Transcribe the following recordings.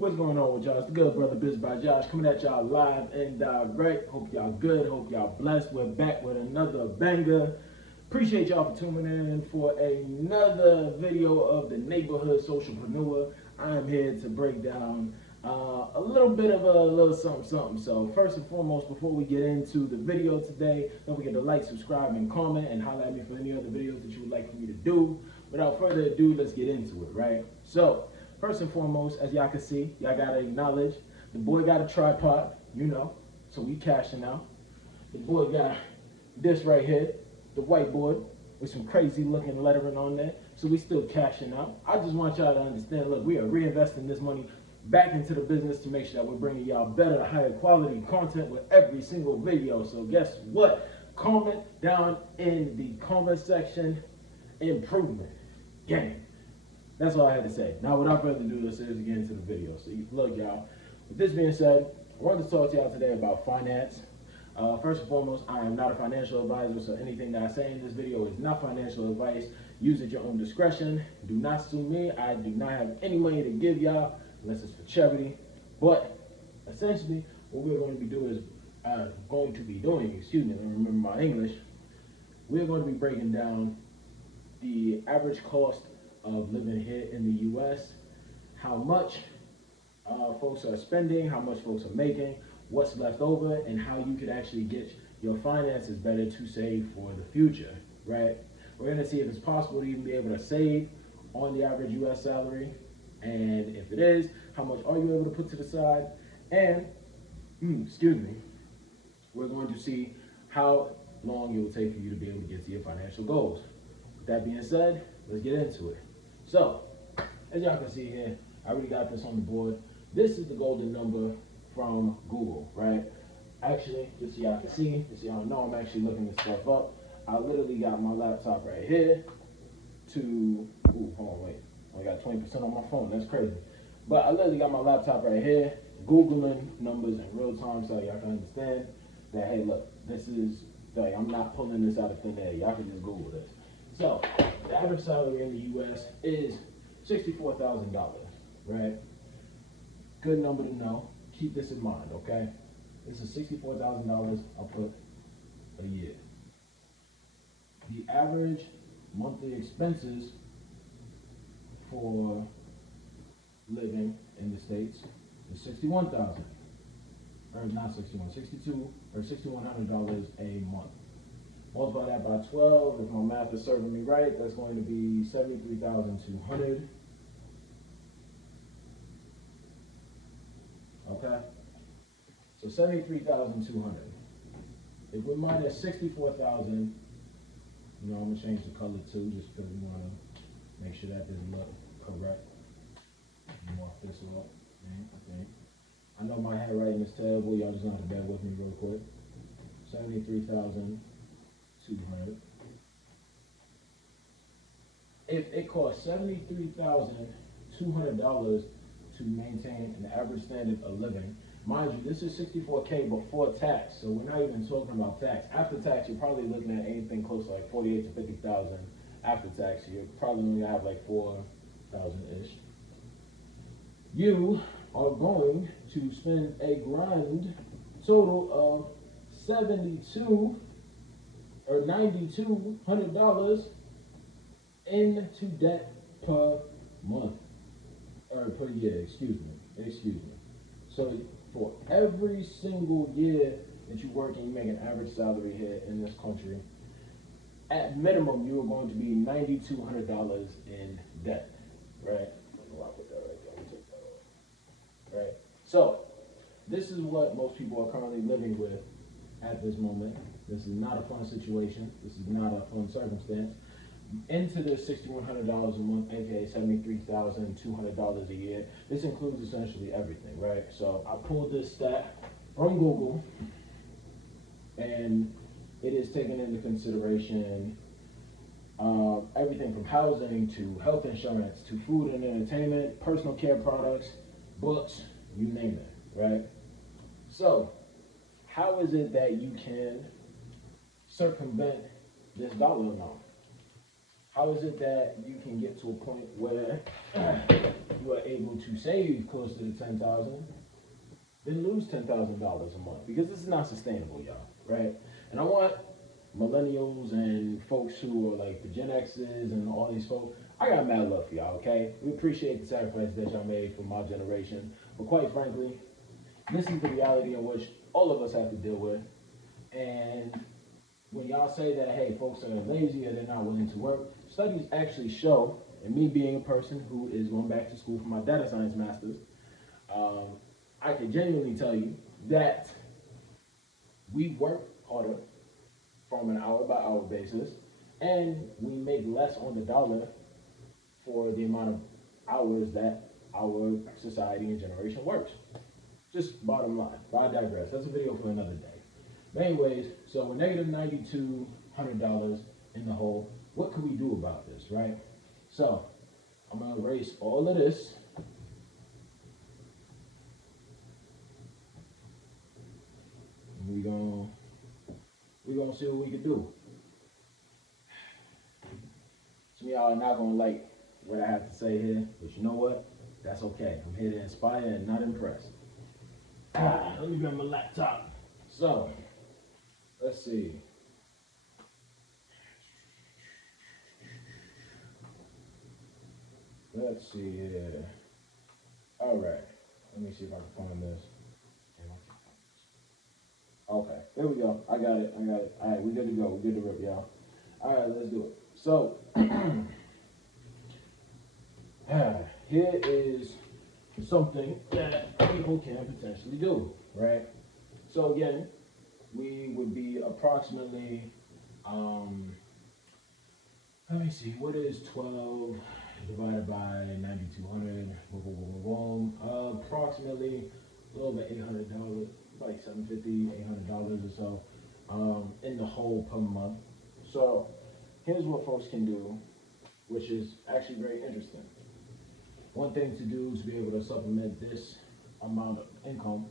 What's going on with y'all? It's the good brother Biz by Josh coming at y'all live and direct. Hope y'all good. Hope y'all blessed. We're back with another banger. Appreciate y'all for tuning in for another video of the Neighborhood Socialpreneur. I am here to break down a little bit of a little something. So first and foremost, before we get into the video today, don't forget to like, subscribe, and comment, and holler at me for any other videos that you would like for me to do. Without further ado, let's get into it, right? So first and foremost, as y'all can see, y'all gotta acknowledge the boy got a tripod, so we cashing out. The boy got this right here, the whiteboard with some crazy looking lettering on there, so we still cashing out. I just want y'all to understand, look, we are reinvesting this money back into the business to make sure that we're bringing y'all better, higher quality content with every single video. So guess what? Comment down in the comment section, improvement, gang. That's all I had to say. Now, without further ado, let's get into the video. So, look, y'all, with this being said, I wanted to talk to y'all today about finance. First and foremost, I am not a financial advisor, so anything that I say in this video is not financial advice. Use at your own discretion. Do not sue me. I do not have any money to give y'all unless it's for charity. But essentially, what we're going to be doing let me remember my English. We're going to be breaking down the average cost of living here in the U.S., how much folks are spending, how much folks are making, what's left over, and how you could actually get your finances better to save for the future, right? We're going to see if it's possible to even be able to save on the average U.S. salary, and if it is, how much are you able to put to the side, and, we're going to see how long it will take for you to be able to get to your financial goals. With that being said, let's get into it. So, as y'all can see here, I already got this on the board. This is the golden number from Google, right? Actually, just so y'all can see, just so y'all know I'm actually looking this stuff up. I literally got my laptop right here hold on, wait. I only got 20% on my phone, that's crazy. But I literally got my laptop right here, Googling numbers in real time so y'all can understand that, hey, look, this is, like, I'm not pulling this out of thin air. Y'all can just Google this. So, the average salary in the U.S. is $64,000, right? Good number to know. Keep this in mind, okay? This is $64,000 I put a year. The average monthly expenses for living in the States is $61,000. Or not 61, 62 or $6,100 a month. Multiply that by 12, if my math is serving me right, that's going to be 73,200. Okay? So 73,200. If we minus 64,000, I'm going to change the color too, just because we want to make sure that doesn't look correct. Mark this up, I think. I know my handwriting is terrible, y'all just have to bear with me real quick. 73,200. If it costs $73,200 to maintain an average standard of living, mind you, this is $64K before tax, so we're not even talking about tax. After tax, you're probably looking at anything close to like $48,000 to $50,000 after tax. You're probably only gonna have like $4,000-ish. You are going to spend a grand total of $9,200 into debt per month, or per year, excuse me. So for every single year that you work and you make an average salary here in this country, at minimum you are going to be $9,200 in debt, right? Right? So, this is what most people are currently living with at this moment. This is not a fun situation. This is not a fun circumstance. Into the $6,100 a month, aka $73,200 a year, this includes essentially everything, right? So, I pulled this stat from Google, and it is taking into consideration everything from housing to health insurance to food and entertainment, personal care products, books, you name it, right? So, how is it that you can circumvent this dollar amount? How is it that you can get to a point where you are able to save close to the 10,000, then lose $10,000 a month because this is not sustainable, y'all, right? And I want millennials and folks who are like the Gen X's and all these folks. I got mad love for y'all, okay? We appreciate the sacrifice that y'all made for my generation, but quite frankly, this is the reality in which all of us have to deal with. And when y'all say that, hey, folks are lazy or they're not willing to work, studies actually show, and me being a person who is going back to school for my data science master's, I can genuinely tell you that we work harder from an hour by hour basis, and we make less on the dollar for the amount of hours that our society and generation works. Just bottom line, but I digress. That's a video for another day. But anyways, so we're negative $9,200 in the hole. What can we do about this, right? So I'm gonna erase all of this. And we're gonna see what we can do. Some of y'all are not gonna like what I have to say here, but you know what? That's okay. I'm here to inspire and not impress. Let me grab my laptop. So, let's see. Let's see here. All right. Let me see if I can find this. Okay, there we go. I got it. All right, we're good to go. We're good to rip, y'all. All right, let's do it. So, here is something that people can potentially do, right? So again, we would be approximately, let me see, what is 12 divided by 9,200? Approximately a little bit $800, like $750, $800 or so, in the hole per month. So here's what folks can do, which is actually very interesting. One thing to do is be able to supplement this amount of income.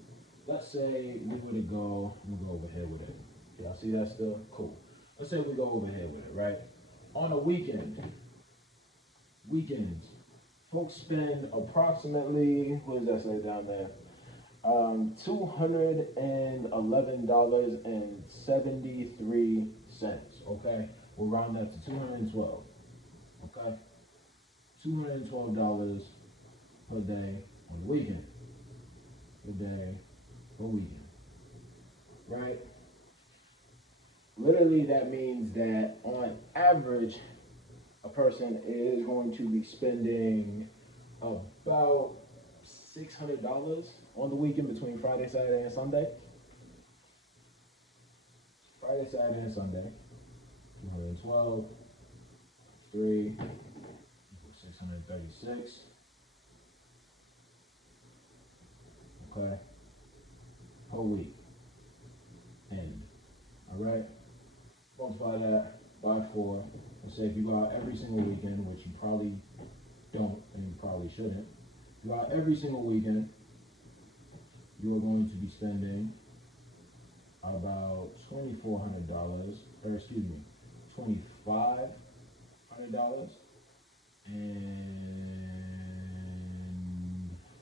Let's say we were to go, I'm gonna go over here with it. Y'all see that still? Cool. Let's say we go over here with it, right? On a weekends, folks spend approximately, what does that say down there? $211.73, okay? We'll round that to 212, okay? $212 per day on the weekend. Per day, per weekend. Right? Literally, that means that on average, a person is going to be spending about $600 on the weekend between Friday, Saturday, and Sunday. Friday, Saturday, and Sunday. 212, 3, 636. Okay. Per week. And all right. Multiply that by 4. Let's say if you go out every single weekend, which you probably don't and you probably shouldn't. If you go out every single weekend, you are going to be spending about $2,400, or excuse me, $2,500 and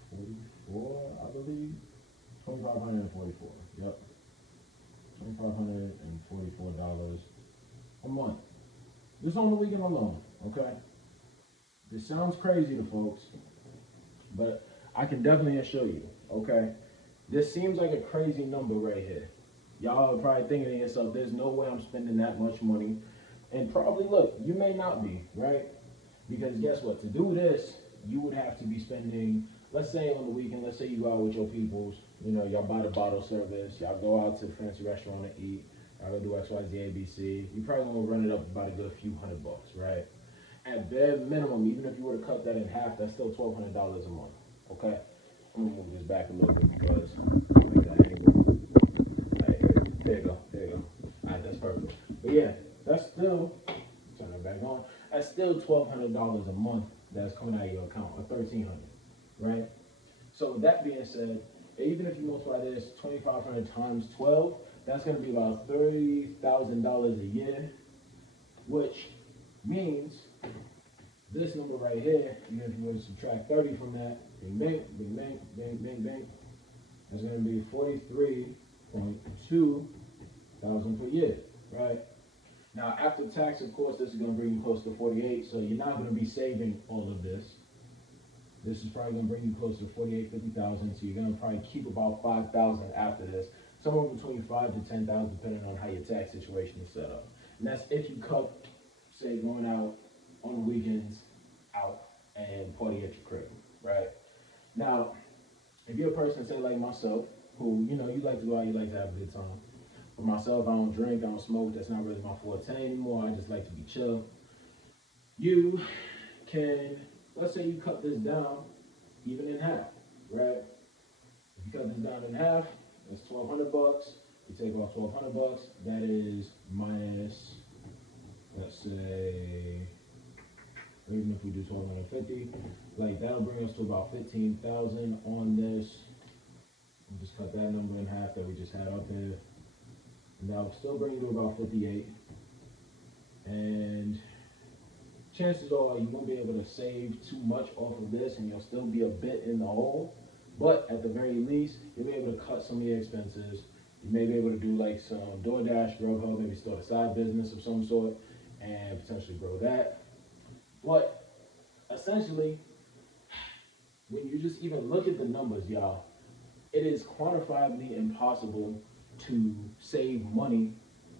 44, I believe. 2,544. Yep. $2,544 a month. Just on the weekend alone, okay? This sounds crazy to folks, but I can definitely assure you, okay? This seems like a crazy number right here. Y'all are probably thinking to yourself, there's no way I'm spending that much money. And probably, look, you may not be, right? Because guess what? To do this, you would have to be spending, let's say on the weekend, let's say you go out with your peoples, you know, y'all buy the bottle service, y'all go out to a fancy restaurant and eat, y'all go do X, Y, Z, A, B, C. You probably gonna run it up about a good few $100, right? At bare minimum, even if you were to cut that in half, that's still $1,200 a month, okay? I'm gonna move this back a little bit because I'll make that angle. Right, there you go. All right, that's perfect. But yeah, that's still, turn it back on, that's still $1,200 a month that's coming out of your account, or $1,300, right? So with that being said, even if you multiply this 2,500 times 12, that's going to be about $30,000 a year, which means this number right here, even if you were to subtract 30 from that, bing, bang, bing, bang, bang, bang, bang, that's going to be 43.2 thousand per year, right? Now, after tax, of course, this is going to bring you close to 48, so you're not going to be saving all of this. This is probably going to bring you close to 48, 50,000, so you're going to probably keep about 5,000 after this, somewhere between 5 to 10,000, depending on how your tax situation is set up. And that's if you cut, say, going out on the weekends, out and party at your crib, right? Now, if you're a person, say like myself, who, you like to go out, you like to have a good time. For myself, I don't drink, I don't smoke, that's not really my forte anymore, I just like to be chill. You can, let's say you cut this down even in half, right? If you cut this down in half, that's $1,200. You take off $1,200, that is minus, let's say, even if we do 1,250, like that'll bring us to about 15,000 on this. We'll just cut that number in half that we just had up there. And that'll still bring you to about 58. And chances are you won't be able to save too much off of this and you'll still be a bit in the hole. But at the very least, you'll be able to cut some of your expenses. You may be able to do like some DoorDash, Grubhub, maybe start a side business of some sort and potentially grow that. But essentially, when you just even look at the numbers, y'all, it is quantifiably impossible to save money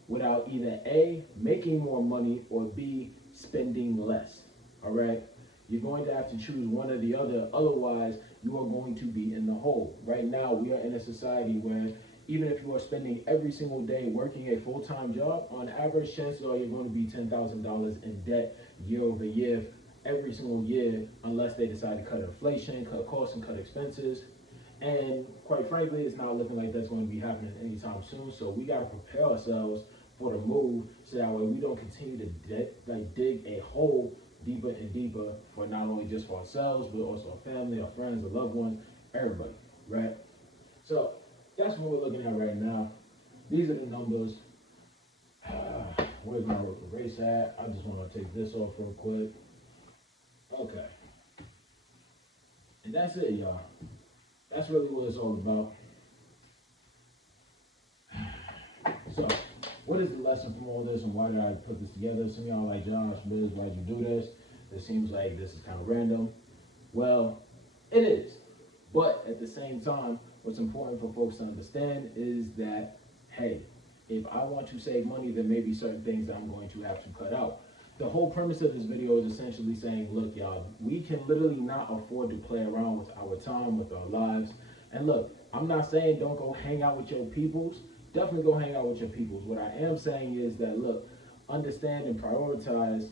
without either A, making more money, or B, spending less, all right? You're going to have to choose one or the other, otherwise you are going to be in the hole. Right now, we are in a society where even if you are spending every single day working a full-time job, on average, chances are you're going to be $10,000 in debt year over year, every single year, unless they decide to cut inflation, cut costs, and cut expenses. And quite frankly, it's not looking like that's going to be happening anytime soon. So we got to prepare ourselves for the move, so that way we don't continue to dig a hole deeper and deeper for not only just for ourselves, but also our family, our friends, our loved ones, everybody, right? So that's what we're looking at right now. These are the numbers. Where's my rope erase at? I just want to take this off real quick. Okay. And that's it, y'all. That's really what it's all about. So, what is the lesson from all this and why did I put this together? Some of y'all like, Josh, Liz, why'd you do this? It seems like this is kind of random. Well, it is. But at the same time, what's important for folks to understand is that, hey, if I want to save money, there may be certain things that I'm going to have to cut out. The whole premise of this video is essentially saying, look, y'all, we can literally not afford to play around with our time, with our lives. And look, I'm not saying don't go hang out with your peoples. Definitely go hang out with your peoples. What I am saying is that, look, understand and prioritize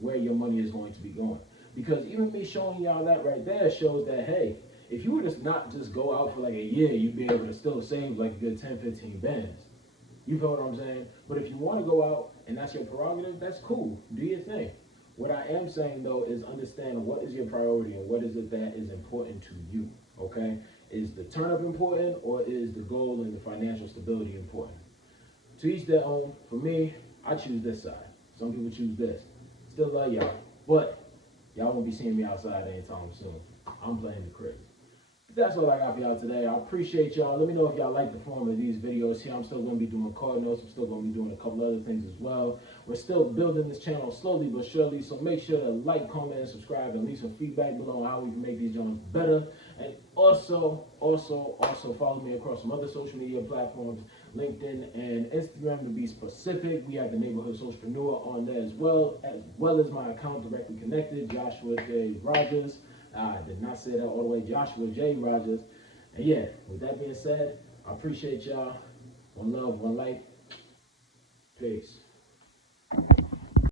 where your money is going to be going. Because even me showing y'all that right there shows that, hey, if you were to not just go out for like a year, you'd be able to still save like a good 10, 15 bands. You feel what I'm saying? But if you want to go out and that's your prerogative, that's cool. Do your thing. What I am saying, though, is understand what is your priority and what is it that is important to you, okay? Is the turn up important, or is the goal and the financial stability important? To each their own. For me, I choose this side. Some people choose this. Still love y'all, but y'all won't be seeing me outside anytime soon. I'm playing the crib. That's all I got for y'all today. I appreciate y'all. Let me know if y'all like the form of these videos here. I'm still going to be doing card notes. I'm still going to be doing a couple other things as well. We're still building this channel slowly but surely, so make sure to like, comment, and subscribe, and leave some feedback below on how we can make these joints better. And also follow me across some other social media platforms, LinkedIn and Instagram to be specific. We have the Neighborhood Socialpreneur on there as well as my account directly connected, Joshua J. Rogers. I did not say that all the way, Joshua J. Rogers. And yeah, with that being said, I appreciate y'all. One love, one life. Peace.